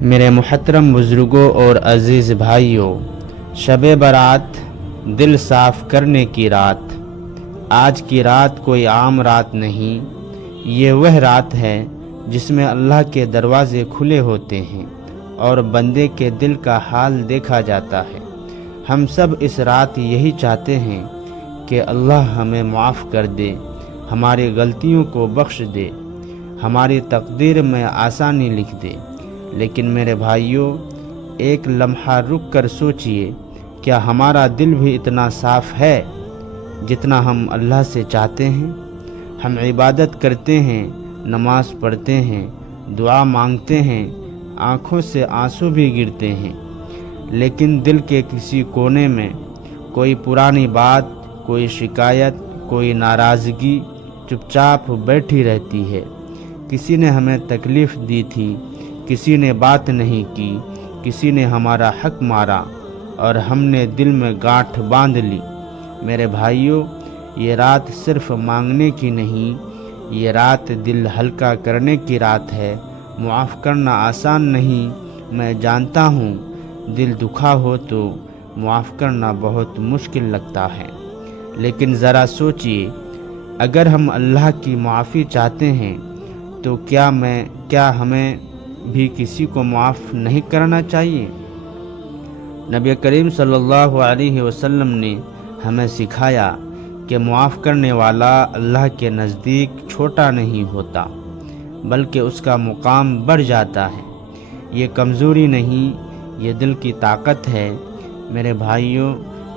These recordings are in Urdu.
میرے محترم بزرگوں اور عزیز بھائیوں، شب برات دل صاف کرنے کی رات۔ آج کی رات کوئی عام رات نہیں، یہ وہ رات ہے جس میں اللہ کے دروازے کھلے ہوتے ہیں اور بندے کے دل کا حال دیکھا جاتا ہے۔ ہم سب اس رات یہی چاہتے ہیں کہ اللہ ہمیں معاف کر دے، ہماری غلطیوں کو بخش دے، ہماری تقدیر میں آسانی لکھ دے۔ لیکن میرے بھائیوں، ایک لمحہ رک کر سوچئے، کیا ہمارا دل بھی اتنا صاف ہے جتنا ہم اللہ سے چاہتے ہیں؟ ہم عبادت کرتے ہیں، نماز پڑھتے ہیں، دعا مانگتے ہیں، آنکھوں سے آنسو بھی گرتے ہیں، لیکن دل کے کسی کونے میں کوئی پرانی بات، کوئی شکایت، کوئی ناراضگی چپ چاپ بیٹھی رہتی ہے۔ کسی نے ہمیں تکلیف دی تھی، کسی نے بات نہیں کی، کسی نے ہمارا حق مارا اور ہم نے دل میں گانٹھ باندھ لی۔ میرے بھائیوں، یہ رات صرف مانگنے کی نہیں، یہ رات دل ہلکا کرنے کی رات ہے۔ معاف کرنا آسان نہیں، میں جانتا ہوں، دل دکھا ہو تو معاف کرنا بہت مشکل لگتا ہے، لیکن ذرا سوچئے، اگر ہم اللہ کی معافی چاہتے ہیں تو کیا ہمیں بھی کسی کو معاف نہیں کرنا چاہیے؟ نبی کریم صلی اللہ علیہ وسلم نے ہمیں سکھایا کہ معاف کرنے والا اللہ کے نزدیک چھوٹا نہیں ہوتا، بلکہ اس کا مقام بڑھ جاتا ہے۔ یہ کمزوری نہیں، یہ دل کی طاقت ہے۔ میرے بھائیوں،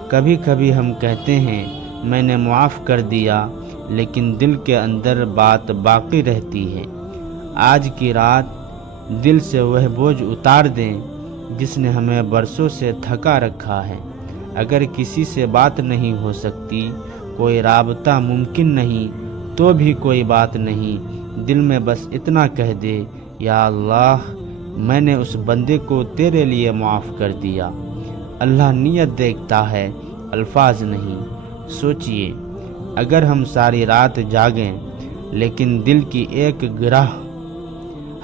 کبھی کبھی ہم کہتے ہیں میں نے معاف کر دیا، لیکن دل کے اندر بات باقی رہتی ہے۔ آج کی رات دل سے وہ بوجھ اتار دیں جس نے ہمیں برسوں سے تھکا رکھا ہے۔ اگر کسی سے بات نہیں ہو سکتی، کوئی رابطہ ممکن نہیں، تو بھی کوئی بات نہیں، دل میں بس اتنا کہہ دے، یا اللہ، میں نے اس بندے کو تیرے لیے معاف کر دیا۔ اللہ نیت دیکھتا ہے، الفاظ نہیں۔ سوچئے، اگر ہم ساری رات جاگیں لیکن دل کی ایک گرہ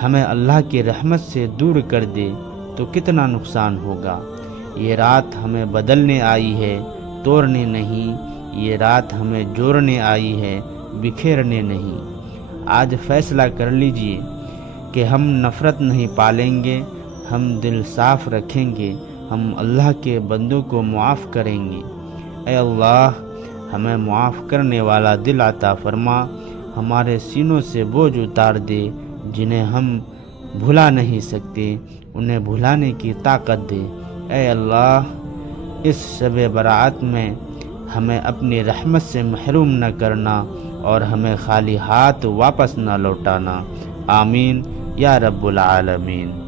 ہمیں اللہ کی رحمت سے دور کر دے تو کتنا نقصان ہوگا۔ یہ رات ہمیں بدلنے آئی ہے، توڑنے نہیں۔ یہ رات ہمیں جوڑنے آئی ہے، بکھیرنے نہیں۔ آج فیصلہ کر لیجئے کہ ہم نفرت نہیں پالیں گے، ہم دل صاف رکھیں گے، ہم اللہ کے بندوں کو معاف کریں گے۔ اے اللہ، ہمیں معاف کرنے والا دل عطا فرما، ہمارے سینوں سے بوجھ اتار دے، جنہیں ہم بھلا نہیں سکتے انہیں بھلانے کی طاقت دے۔ اے اللہ، اس شب برات میں ہمیں اپنی رحمت سے محروم نہ کرنا اور ہمیں خالی ہاتھ واپس نہ لوٹانا۔ آمین یا رب العالمین۔